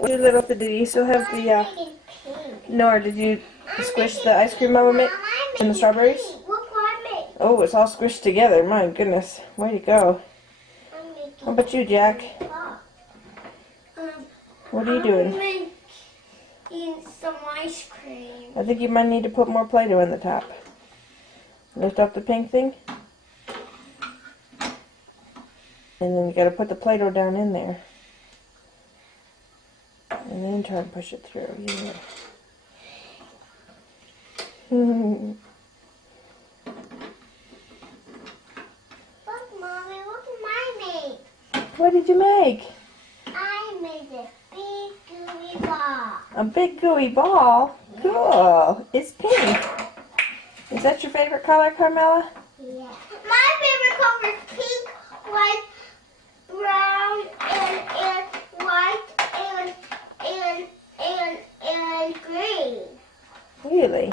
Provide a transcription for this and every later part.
You little, did you still have the, Nora, did you squish the ice cream Mama made and the strawberries? Oh, it's all squished together. My goodness. Way to go. How about you, Jack? What are you doing? I'm making some ice cream. I think you might need to put more Play-Doh in the top. Lift up the pink thing. And then you gotta put the Play-Doh down in there. And then try and push it through. Yeah. Look, Mommy, look what I made. What did you make? I made a big gooey ball. A big gooey ball? Cool. It's pink. Is that your favorite color, Carmela? Yeah. My favorite color is pink, white, brown, and white, and green. Really?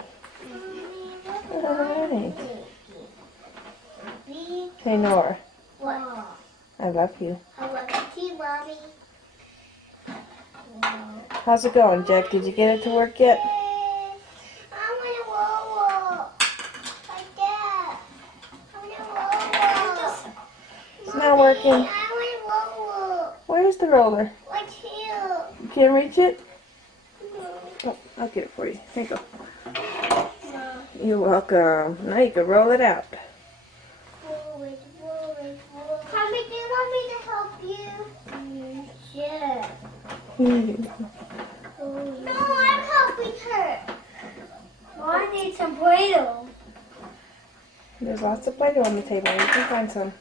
Alright. Hey, Nora. What? I love you. I love you too, Mommy. How's it going, Jack? Did you get it to work yet? I want to roll. Like that. I want to roll. It's not working. I want to roll. Where's the roller? Like here. You can't reach it? Oh, I'll get it for you. Here you go. You're welcome. Now you can roll it out. Roll it. Mommy, do you want me to help you? Yeah. No, I'm helping her. Well, I need some Play-Doh. There's lots of Play-Doh on the table. You can find some.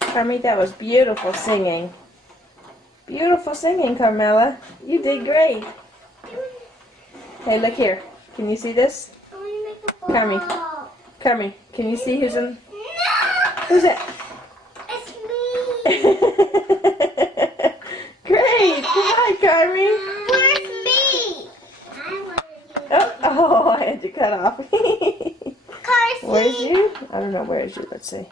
Carmi, that was beautiful singing. Beautiful singing, Carmela. You did great. Hey, look here. Can you see this? Carmi. Carmi, can you see who's in? No! Who's that? It's me! Great! Hi, Carmi. Where's me? Oh, I had to cut off. Carson! Where's you? I don't know. Where is you? Let's see.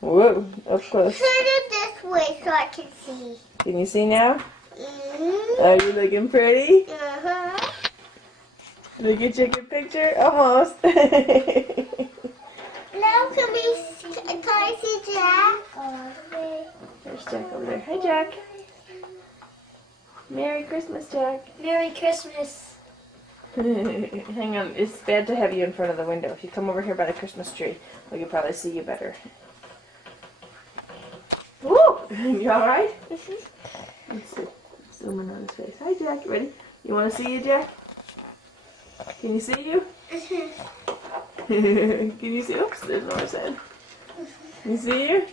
Whoa, up close. Turn it this way so I can see. Can you see now? Mm-hmm. Are you looking pretty? Uh-huh. Look at your good picture. Almost. Now can I see Jack? There's Jack over there. Hi, Jack. Merry Christmas, Jack. Merry Christmas. Hang on. It's bad to have you in front of the window. If you come over here by the Christmas tree, we can probably see you better. Woo! You alright? Let's see. Zoom in on his face. Hi, Jack. Ready? You want to see you, Jack? Can you see you? Can you see? Oops, there's Nora's head. Can you see you?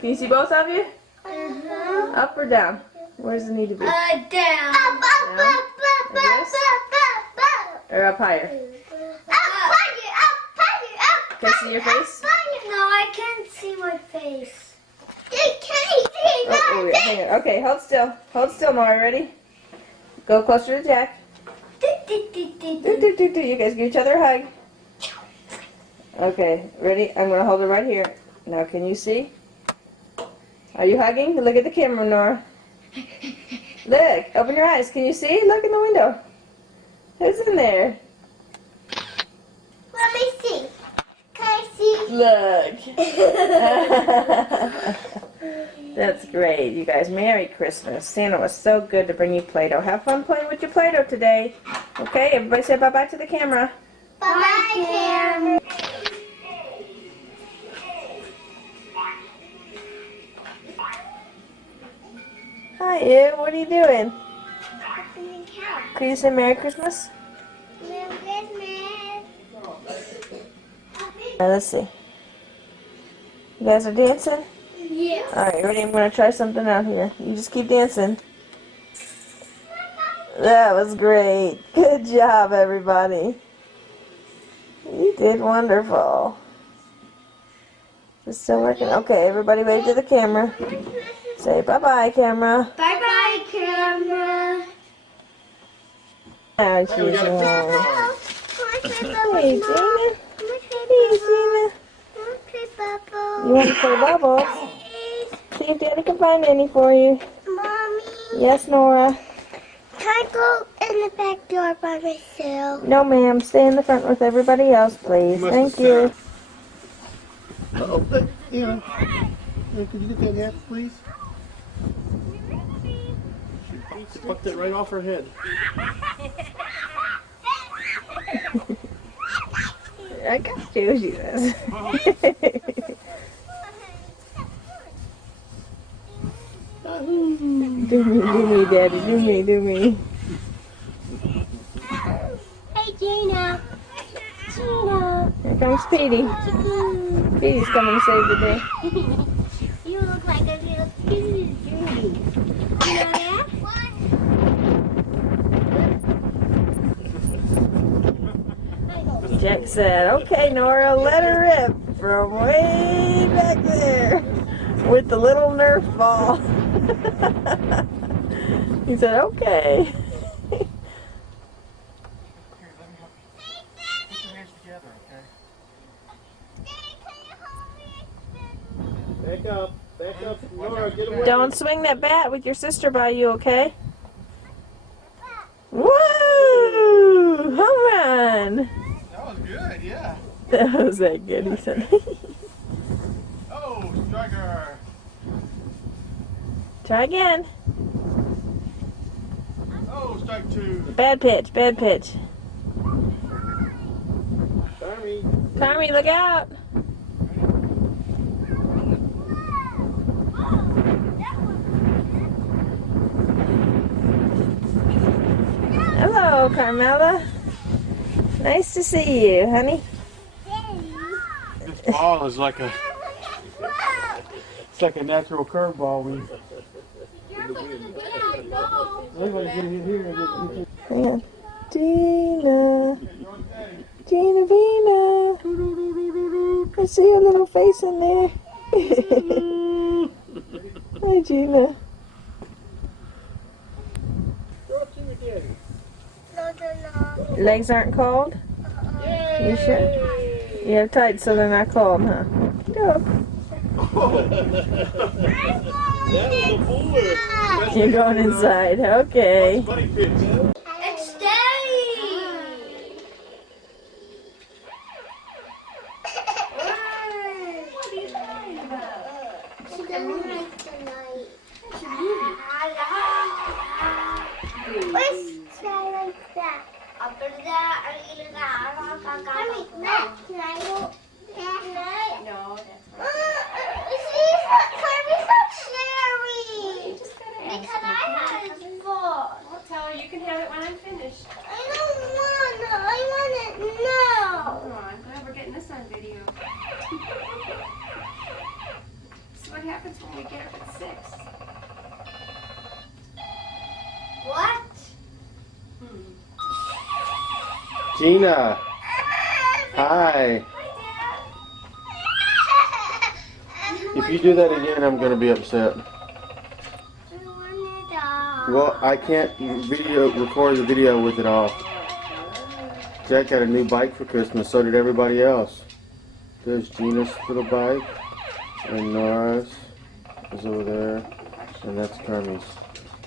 Can you see both of you? Uh-huh. Up or down? Where does it need to be? Down. Down? Like this? Or up higher? Can I see your face? No, I can't see my face. Oh, yeah, hang on. Okay, hold still. Hold still, Nora. Ready? Go closer to Jack. You guys give each other a hug. Okay, ready? I'm going to hold it right here. Now, can you see? Are you hugging? Look at the camera, Nora. Look, open your eyes. Can you see? Look in the window. Who's in there? Let me see. Can I see? Look. That's great, you guys. Merry Christmas. Santa was so good to bring you Play-Doh. Have fun playing with your Play-Doh today. Okay, everybody say bye-bye to the camera. Bye, Cam. Hi, Ew. What are you doing? Can you say Merry Christmas? Merry Christmas. Let's see. You guys are dancing? Yeah. Alright, ready? I'm going to try something out here. You just keep dancing. That was great. Good job, everybody. You did wonderful. It's still working. Okay, everybody wave to the camera. Say bye-bye, camera. Bye-bye, camera. As Hey, we got a usual. Christmas Hey, Gina. Hey, Gina. You want to play bubbles? See if Daddy can find any for you. Mommy. Yes, Nora. Can I go in the backyard by myself? No, ma'am. Stay in the front with everybody else, please. must Thank have you. Uh-oh. Anna. Could you get that hat, please? She plucked it right off her head. I got you, she does. Do me, Daddy. Do me. Hey, Gina. Gina. Here comes Petey. Petey's coming to save the day. You look like a little kid. You know that? Jack said, okay, Nora, let her rip from way back there with the little Nerf ball. He said, okay. Back up. Back up. Nora, get away. Don't swing that bat with your sister by you, okay? Woo! Home run! That was good, yeah. That was that good, he said. Oh, striker. Try again. Oh, strike two. Bad pitch. Tommy. Tommy, look out! Hello, Carmela. Nice to see you, honey. This ball is like it's like a natural curveball. Everybody get in here and get Hang on. Gina. Vina. I see your little face in there. Hi, Gina. Legs aren't cold? You sure? You have tights so they're not cold, huh? Go. You're going inside. Okay. It's Daddy. She doesn't like the light. Where's like that? After that, I'm Mommy, can I go? No, that's Kirby's not sharing. Because I had it before. I'll tell her you can have it when I'm finished. I don't want it. I want it now. Come on, I'm glad we're getting this on video. See what happens when we get up at 6. What? Gina. Hi. If you do that again, I'm going to be upset. Well, I can't record the video with it off. Jack got a new bike for Christmas, so did everybody else. There's Gina's little bike, and Nora's is over there, and that's Carmi's.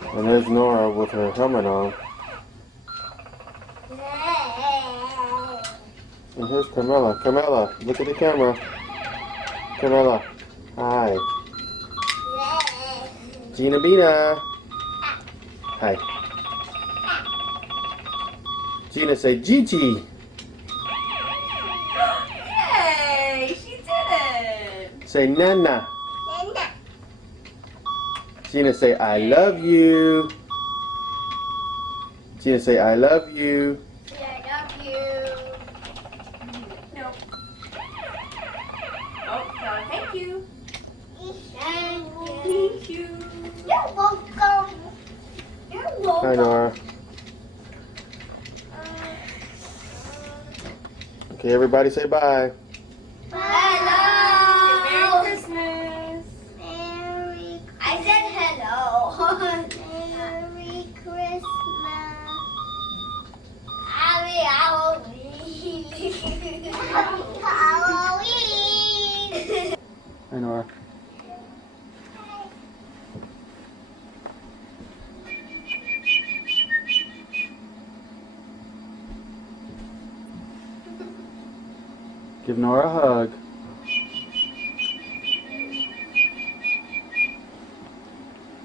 And there's Nora with her helmet on. And here's Carmela. Carmela, look at the camera. Carmela, hi. Gina Bina. Hi. Gina, say Gigi. Hey, she did it! Say Nana. Gina, say I love you. Gina, say I love you. I love you. No. Oh, no, thank you. Thank you. You're welcome. You're welcome. Hi, Nora. Okay, everybody say bye. Hello. Hi, Nora. Give Nora a hug.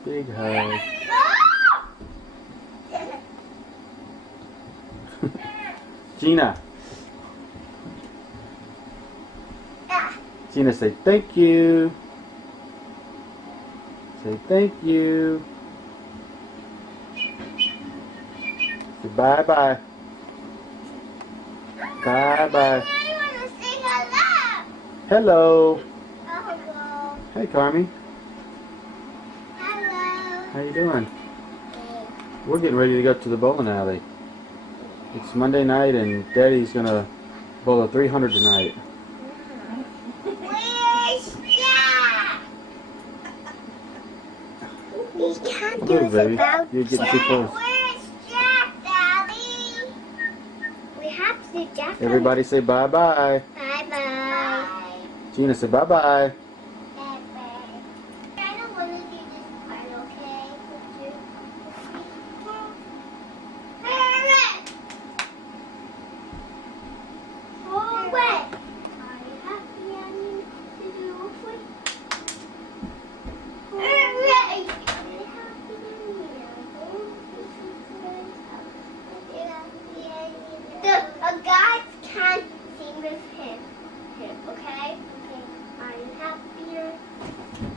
Big hug. Gina. Gina, say thank you. Say thank you. Say bye-bye. Bye-bye. I want to sing hello. Hello. Hello. Hey, Carmi. Hello. How you doing? We're getting ready to go to the bowling alley. It's Monday night and Daddy's gonna bowl a 300 tonight. Where's Jack? We can't do Look, it baby, without you're getting too Jack. close. Where's Jack, Daddy? We have to do Jack. Everybody say bye-bye. Bye-bye. Gina, say bye-bye. Bye-bye. I don't want to do this part, okay? Would you? Hurry! Forward! Are you happy I need to do a quick? Hooray! The guys can't sing with him, okay? Okay. Are you happier?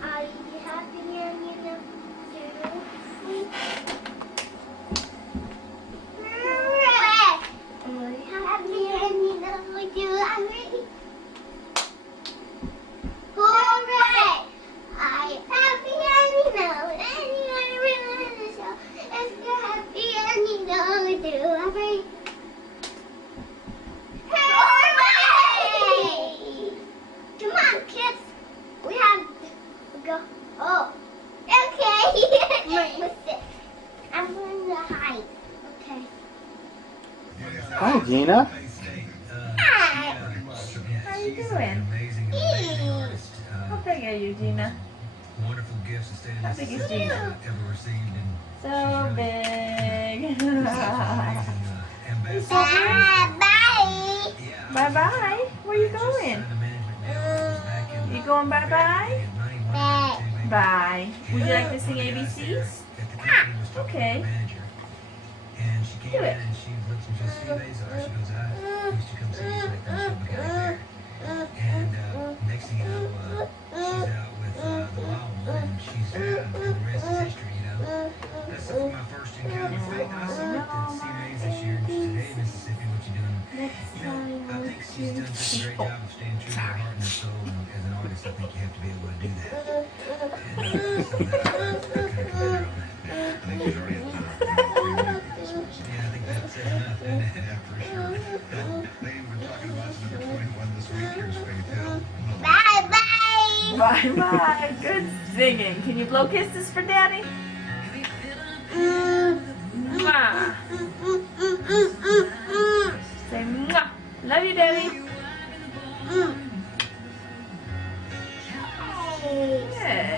Are you happier, you know, to sleep? Hooray! Are you happier, you know, to hurry? Hooray! I am happy and you know it. Anyone really in the show. If you're happy and you know it, do hurry. Hooray! Come on, kids. We have to go. Oh, okay. Let's sit. I'm going to hide. Okay. Hi, Gina. Hi. How you doing? How big are you, Gina? Wonderful gifts the state How of big is Mississippi Gina? ever received, and So big. such an amazing ambassador. Bye. Yeah, Bye-bye. Where you I just going? signed a management deal. It was back in You going bye-bye? in 91, 92, maybe. Bye. Would you like to sing One of the guys there ABCs? at the company was talking to Okay. the manager, and she came Do it. in and she looked and she goes, "Steve Azar," she goes, "I used to come see you back when Shelby got there." And next thing you know, she's out with the wild one, and she's and the rest is history, you know. That's my first encounter with Faith. I saw it at CMA's this year, and she said, "Hey, Mississippi, what you doing?" You know, I think she's done such a great job of staying true to her heart and her soul, and as an artist, I think you have to be able to do that. And so I kind of commend her on that. I think she's already at the Yeah, I think that says enough, doesn't it? Yeah, for sure. They've been talking about number 21 this week. Here's Faith Hill. Bye-bye. Bye-bye. Good singing. Can you blow kisses for Daddy? Mwah. Say mwah. Love you, Daddy. Hey. Hey.